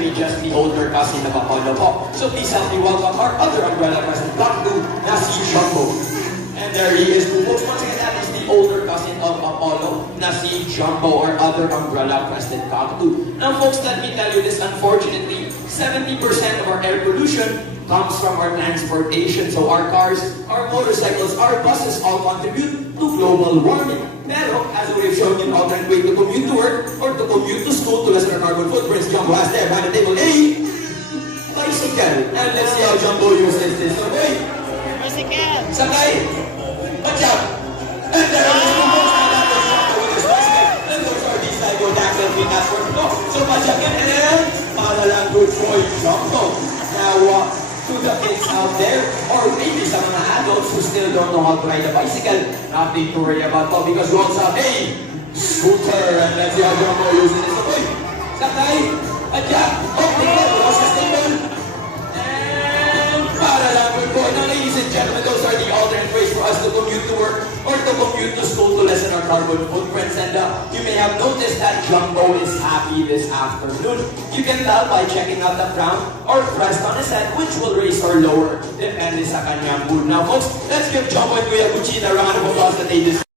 actually just the older cousin of Apollo po. So please help me welcome our other umbrella president, Dr. Nasi Jumbo. And there he is. Once again, that is the older cousin of Apollo, Nasi Jumbo, or other umbrella crested cockatoo. Now folks, let me tell you this, unfortunately, 70% of our air pollution comes from our transportation. So our cars, our motorcycles, our buses all contribute to global warming. Pero, as we've shown you an alternate way to commute to work or to commute to school to lessen our carbon footprints, Jumbo has there by the table A, bicycle. And let's see how Jumbo uses this. Okay? Bicycle! Sakay! Watch out! And there are the most Jumbo with his bicycle. And those are these psychodactyl feet as for no. So watch out and then, para lang good boy, Jumbo. Now, to the kids out there, or maybe some mga adults who still don't know how to ride a bicycle, nothing to worry about to because we also have a scooter, and let's see how Jumbo uses this. Okay, sakay, adya, okay, bukas ka stable, and para lang good boy. Now ladies and gentlemen, those are the alternate ways for us to commute to work or to commute to school to lessen our carbon footprints. And you may have noticed that Jumbo is happy this afternoon. You can tell by checking out the crown or crest on his head, which will raise or lower depende sa kanyang mood. Now folks, let's give Jumbo and Kuya Gucci a round of applause that they deserve.